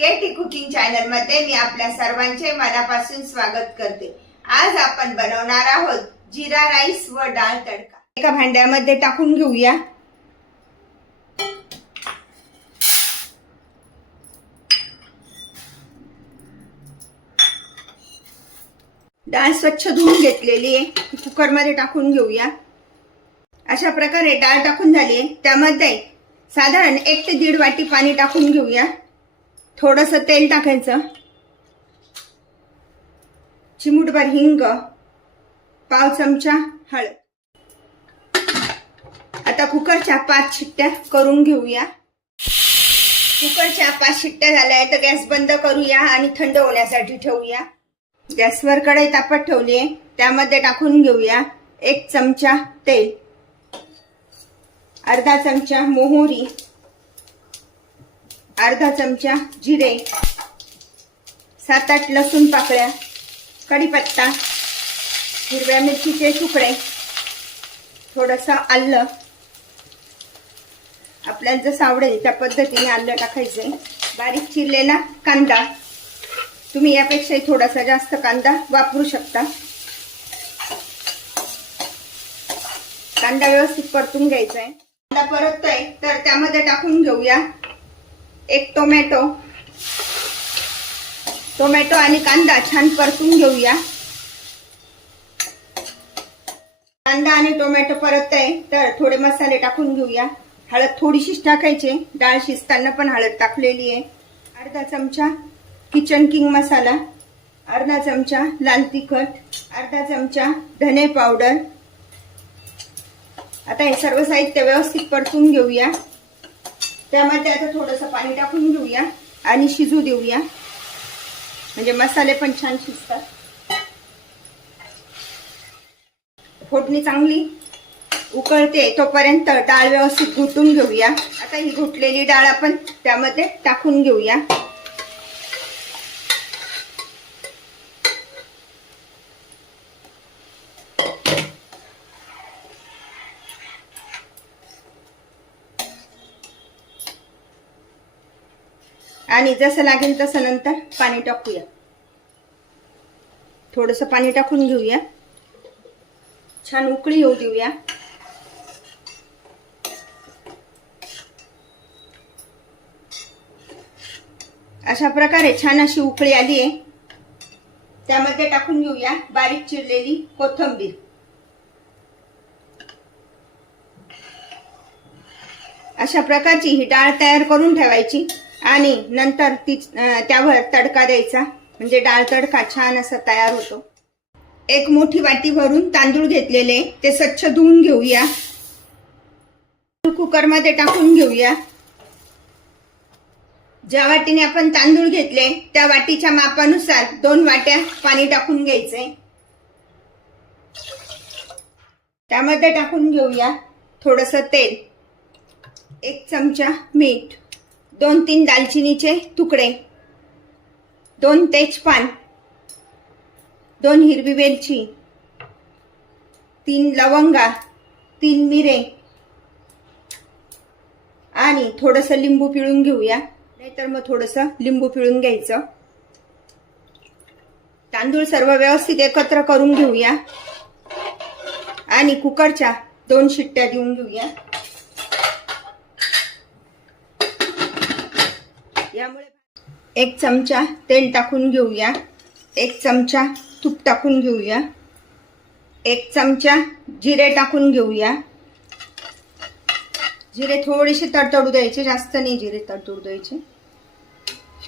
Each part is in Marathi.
केटी कुकिंग चॅनल मध्ये मी आपल्या सर्वांचे मनापासून स्वागत करते। आज आपण बनवणार आहोत जीरा राईस व डाळ तडका। एका भांड्यामध्ये टाकून घेऊया। डाळ स्वच्छ धुवून घेतलेली आहे, कुकर मध्ये टाकून घेऊया। अशा प्रकारे डाळ टाकून झाली आहे, त्यामध्ये साधारण 1 ते 1.5 वाटी पाणी टाकून घेऊया। थोडंसं तेल टाकायचं, चिमूटभर हिंग, पाव चमचा हळद। आता कुकरच्या 5 शिट्ट्या करून घेऊया। कुकरच्या 5 शिट्ट्या झाल्या तर गॅस बंद करूया आणि थंड होण्यासाठी ठेवूया। गॅसवर कढई तापत ठेवली आहे, त्यामध्ये टाकून घेऊया 1 चमचा तेल, अर्धा चमचा मोहरी, अर्धा चमचा जिरे, 7-8 लसूण पाकळ्या, कढीपत्ता, हिरव्या मिरचीचे तुकडे, थोडंसं आलं, आपल्याला जसं आवडेल त्या पद्धतीने आलं टाकायचंय। बारीक चिरलेला कांदा, तुम्ही यापेक्षाही थोडासा जास्त कांदा वापरू शकता। कांदा व्यवस्थित परतून घ्यायचा आहे। कांदा परततोय तर त्यामध्ये टाकून घेऊया 1 टोमॅटो आणि कांदा छान परतून घेऊया। कांदा आणि टोमॅटो परततोय तर थोडे मसाले टाकून घेऊया। हळद थोडीशीच टाकायची, डाळ शिजताना पण हळद टाकलेली आहे। अर्धा चमचा किचन किंग मसाला, अर्धा चमचा लाल तिखट, अर्धा चमचा धने पावडर। आता हे सर्व साहित्य व्यवस्थित परतून घेऊया। त्यामध्ये आता थोडंसं पाणी टाकून घेऊया आणि शिजू देऊया, म्हणजे मसाले पण छान शिजतात। फोडणी चांगली उकळते तोपर्यंत डाळ व्यवस्थित घुटून घेऊया। आता ही घुटलेली डाळ आपण त्यामध्ये टाकून घेऊया। आणि जसं लागेल तसं नंतर पाणी टाकूया। थोडंसं पाणी टाकून घेऊया, छान उकळी येऊ देऊया। अशा प्रकारे छान अशी उकळी आली आहे, त्यामध्ये टाकून घेऊया बारीक चिरलेली कोथिंबीर। अशा प्रकारची ही डाळ तयार करून ठेवायची आणि नंतर त्यावर तडका द्यायचा, म्हणजे डाळ तडका छान असा तयार होतो। 1 मोठी वाटी भरून तांदूळ घेतलेले ते स्वच्छ धुवून घेऊया। कुकर मध्ये टाकून घेऊया। ज्या वाटीने आपण तांदूळ घेतले त्या वाटीच्या मापानुसार 2 वाट्या पाणी टाकून घ्यायचे। त्यामध्ये टाकून घेऊया थोडंसं तेल, 1 चमचा मीठ, 2-3 दालचिनीचे तुकडे, 2 तेजपान, 2 हिरवी वेलची, 3 लवंगा, 3 मिरे आणि थोडंसं लिंबू पिळून घेऊया, नाहीतर मग थोडंसं लिंबू पिळून घ्यायचं। तांदूळ सर्व व्यवस्थित एकत्र करून घेऊया आणि कुकरच्या 2 शिट्ट्या देऊन घेऊया। यामुळे 1 चमचा तेल टाकून घेऊया, 1 चमचा तूप टाकून घेऊया, 1 चमचा जिरे टाकून घेऊया। जिरे थोडेसे तडतडू द्यायचे, जास्त नाही जिरे तडतडू द्यायचे।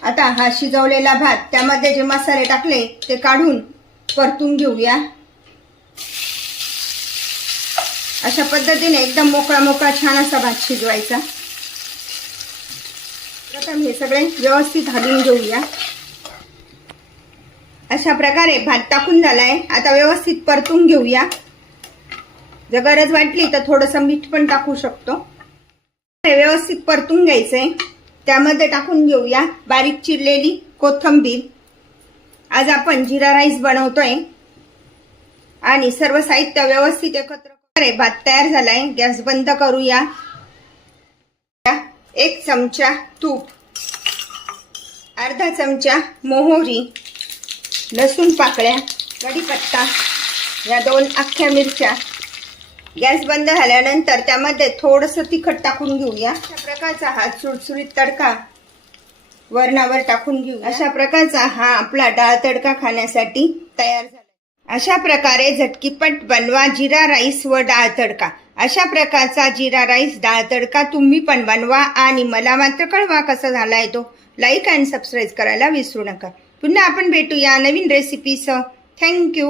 आता हा शिजवलेला भात, त्यामध्ये जे मसाले टाकले ते काढून परतून घेऊया। अशा पद्धतीने एकदम मोकळा छान असा भात शिजवायचा। प्रथम हे सगळे व्यवस्थित हलवून घेऊया। अशा प्रकारे भात टाकून झालाय, आता व्यवस्थित परतून घेऊया। जर गरज वाटली तर थोडंसं मीठ पण टाकू शकतो। हे व्यवस्थित परतून घ्यायचंय, त्यामध्ये टाकून घेऊया बारीक चिरलेली कोथिंबीर। आज आपण जीरा राईस बनवतोय आणि सर्व साहित्य व्यवस्थित एकत्र भात तयार झालाय। गॅस बंद करूया। 1 चमचा तूप, अर्धा चमचा मोहरी, लसूण पाकळ्या, कढीपत्ता, या 2 अख्ख्या मिरच्या. गॅस बंद झाल्यानंतर त्यामध्ये थोडंसं तिखट टाकून घेऊया. अशा प्रकारचा हा सुटसुटीत तडका वरणावर टाकून घेऊ. अशा प्रकारचा हा आपला डाळ तडका खाण्यासाठी तयार झाला. अशा प्रकारे झटकीपट बनवा जिरा राईस व डाळ तडका. अशा प्रकारचा जिरा राईस डाळ तडका तुम्ही पण बनवा आणि मला मात्र कळवा कसा झालाय तो. लाईक आणि सबस्क्राईब करायला विसरू नका. पुन्हा आपण भेटूया नवीन रेसिपीसह. थँक्यू.